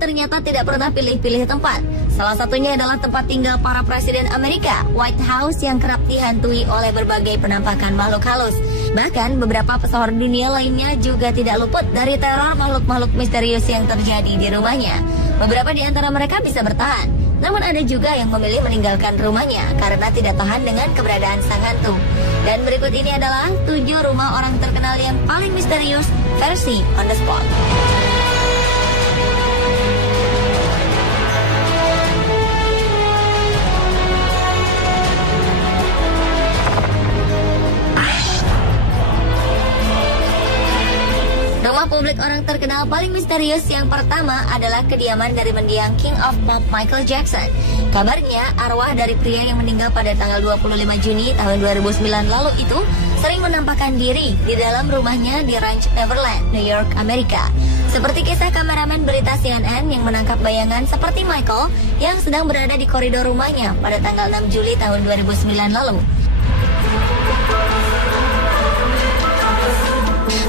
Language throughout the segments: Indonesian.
ternyata tidak pernah pilih-pilih tempat. Salah satunya adalah tempat tinggal para presiden Amerika, White House, yang kerap dihantui oleh berbagai penampakan makhluk halus. Bahkan beberapa pesohor dunia lainnya juga tidak luput dari teror makhluk-makhluk misterius yang terjadi di rumahnya. Beberapa di antara mereka bisa bertahan, namun ada juga yang memilih meninggalkan rumahnya karena tidak tahan dengan keberadaan sang hantu. Dan berikut ini adalah 7 rumah orang terkenal yang paling misterius versi On The Spot. Rumah publik orang terkenal paling misterius yang pertama adalah kediaman dari mendiang King of Pop Michael Jackson. Kabarnya arwah dari pria yang meninggal pada tanggal 25 Juni tahun 2009 lalu itu sering menampakkan diri di dalam rumahnya di Ranch Neverland, New York, Amerika. Seperti kisah kameramen berita CNN yang menangkap bayangan seperti Michael yang sedang berada di koridor rumahnya pada tanggal 6 Juli tahun 2009 lalu.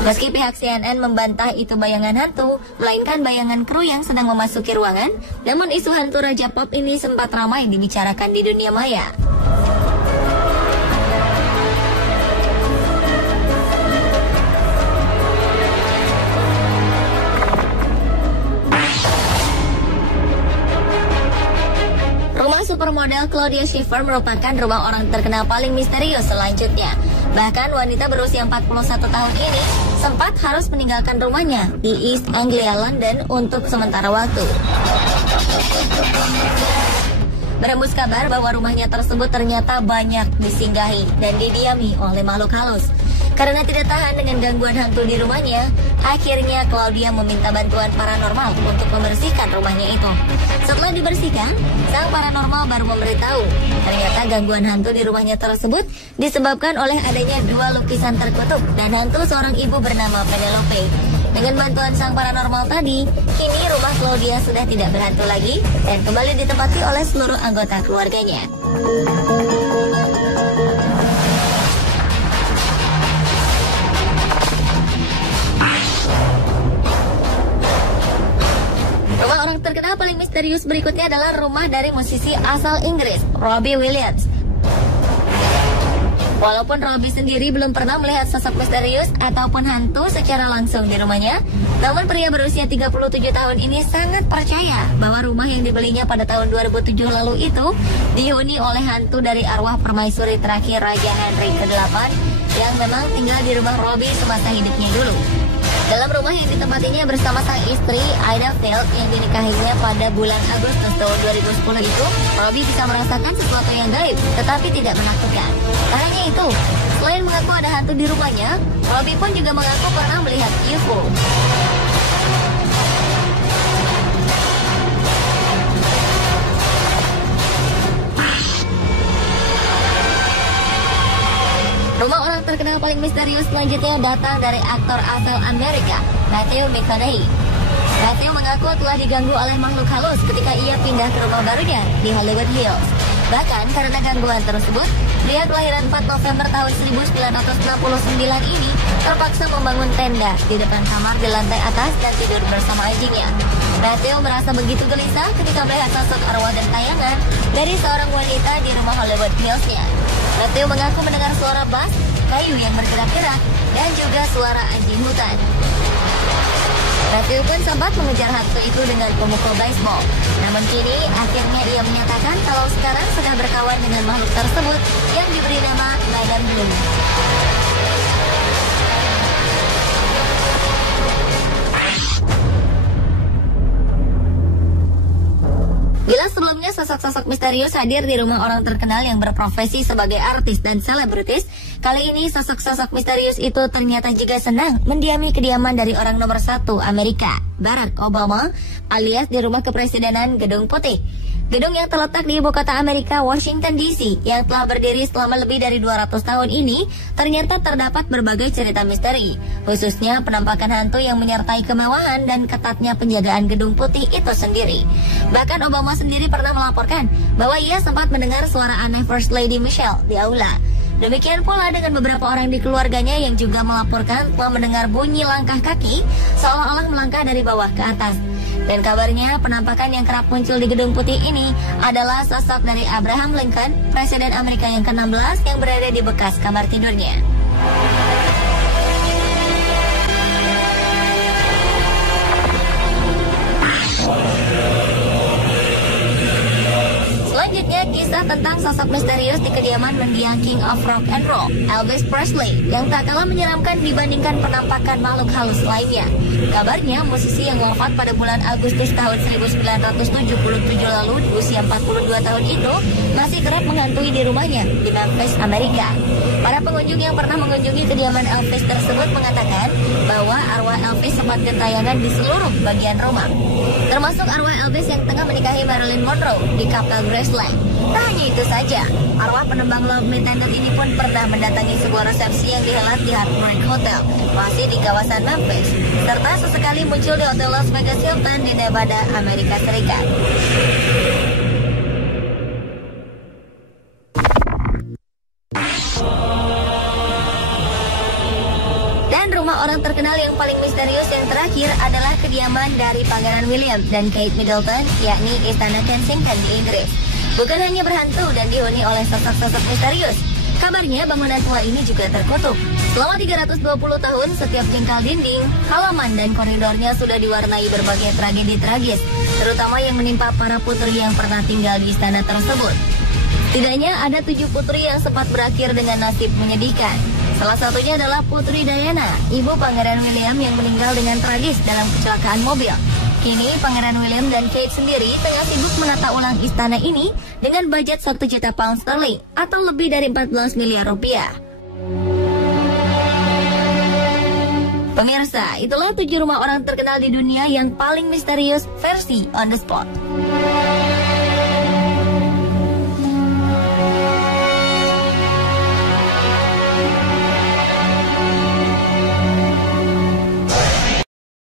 Meski pihak CNN membantah itu bayangan hantu, melainkan bayangan kru yang sedang memasuki ruangan, namun isu hantu Raja Pop ini sempat ramai dibicarakan di dunia maya. Rumah supermodel Claudia Schiffer merupakan rumah orang terkenal paling misterius selanjutnya. Bahkan wanita berusia 41 tahun ini sempat harus meninggalkan rumahnya di East Anglia, London untuk sementara waktu. Berembus kabar bahwa rumahnya tersebut ternyata banyak disinggahi dan didiami oleh makhluk halus. Karena tidak tahan dengan gangguan hantu di rumahnya, akhirnya Claudia meminta bantuan paranormal untuk membersihkan rumahnya itu. Setelah dibersihkan, sang paranormal baru memberitahu ternyata gangguan hantu di rumahnya tersebut disebabkan oleh adanya 2 lukisan terkutuk dan hantu seorang ibu bernama Penelope. Dengan bantuan sang paranormal tadi, kini rumah Claudia sudah tidak berhantu lagi dan kembali ditempati oleh seluruh anggota keluarganya. Rumah orang terkenal paling misterius berikutnya adalah rumah dari musisi asal Inggris, Robbie Williams. Walaupun Robbie sendiri belum pernah melihat sosok misterius ataupun hantu secara langsung di rumahnya, namun pria berusia 37 tahun ini sangat percaya bahwa rumah yang dibelinya pada tahun 2007 lalu itu dihuni oleh hantu dari arwah permaisuri terakhir Raja Henry ke-8 yang memang tinggal di rumah Robbie semasa hidupnya dulu. Dalam rumah yang ditempatinya bersama sang istri, Ida Field, yang dinikahinya pada bulan Agustus tahun 2010 itu, Robbie bisa merasakan sesuatu yang gaib, tetapi tidak menakutkan. Tak hanya itu, selain mengaku ada hantu di rumahnya, Robbie pun juga mengaku pernah melihat UFO. Rumah orang terkenal paling misterius selanjutnya datang dari aktor asal Amerika, Matthew McConaughey. Matthew mengaku telah diganggu oleh makhluk halus ketika ia pindah ke rumah barunya di Hollywood Hills. Bahkan karena gangguan tersebut, pria kelahiran 4 November tahun 1969 ini terpaksa membangun tenda di depan kamar di lantai atas dan tidur bersama anjingnya. Matthew merasa begitu gelisah ketika melihat sosok arwah dan tayangan dari seorang wanita di rumah Hollywood Hills-nya. Matthew mengaku mendengar suara bass, kayu yang bergerak-gerak, dan juga suara anjing hutan. Matthew pun sempat mengejar hantu itu dengan pemukul baseball. Namun kini, akhirnya ia menyatakan kalau sekarang sedang berkawan dengan makhluk tersebut yang diberi nama Madame Blue. Bila sebelumnya sosok-sosok misterius hadir di rumah orang terkenal yang berprofesi sebagai artis dan selebritis, kali ini sosok-sosok misterius itu ternyata juga senang mendiami kediaman dari orang nomor 1 Amerika, Barack Obama, alias di rumah kepresidenan Gedung Putih. Gedung yang terletak di ibu kota Amerika, Washington DC, yang telah berdiri selama lebih dari 200 tahun ini, ternyata terdapat berbagai cerita misteri, khususnya penampakan hantu yang menyertai kemewahan dan ketatnya penjagaan Gedung Putih itu sendiri. Bahkan Obama sendiri pernah melaporkan bahwa ia sempat mendengar suara aneh First Lady Michelle di aula. Demikian pula dengan beberapa orang di keluarganya yang juga melaporkan telah mendengar bunyi langkah kaki seolah-olah melangkah dari bawah ke atas. Dan kabarnya penampakan yang kerap muncul di Gedung Putih ini adalah sosok dari Abraham Lincoln, Presiden Amerika yang ke-16 yang berada di bekas kamar tidurnya. Selanjutnya, kisah tentang sosok misterius di kediaman mendiang King of Rock and Roll, Elvis Presley, yang tak kalah menyeramkan dibandingkan penampakan makhluk halus lainnya. Kabarnya, musisi yang wafat pada bulan Agustus tahun 1977 lalu di usia 42 tahun itu masih kerap menghantui di rumahnya di Memphis, Amerika. Para pengunjung yang pernah mengunjungi kediaman Elvis tersebut mengatakan bahwa arwah Elvis sempat gentayangan di seluruh bagian rumah, termasuk arwah Elvis yang tengah menikahi Marilyn Monroe di kapel Graceland. Tak hanya itu saja, arwah penembang Love Me Tender ini pun pernah mendatangi sebuah resepsi yang dihelat di Heartbreak Hotel, masih di kawasan Memphis, serta sesekali muncul di Hotel Las Vegas Hilton di Nevada, Amerika Serikat. Dan rumah orang terkenal yang paling misterius yang terakhir adalah kediaman dari Pangeran William dan Kate Middleton, yakni Istana Kensington di Inggris. Bukan hanya berhantu dan dihuni oleh sosok-sosok misterius, kabarnya bangunan tua ini juga terkutuk. Selama 320 tahun, setiap jengkal dinding, halaman, dan koridornya sudah diwarnai berbagai tragedi tragis, terutama yang menimpa para putri yang pernah tinggal di istana tersebut. Setidaknya ada 7 putri yang sempat berakhir dengan nasib menyedihkan. Salah satunya adalah Putri Diana, ibu Pangeran William yang meninggal dengan tragis dalam kecelakaan mobil. Kini Pangeran William dan Kate sendiri tengah sibuk menata ulang istana ini dengan budget 1 juta pound sterling atau lebih dari 14 miliar rupiah. Pemirsa, itulah 7 rumah orang terkenal di dunia yang paling misterius versi On The Spot.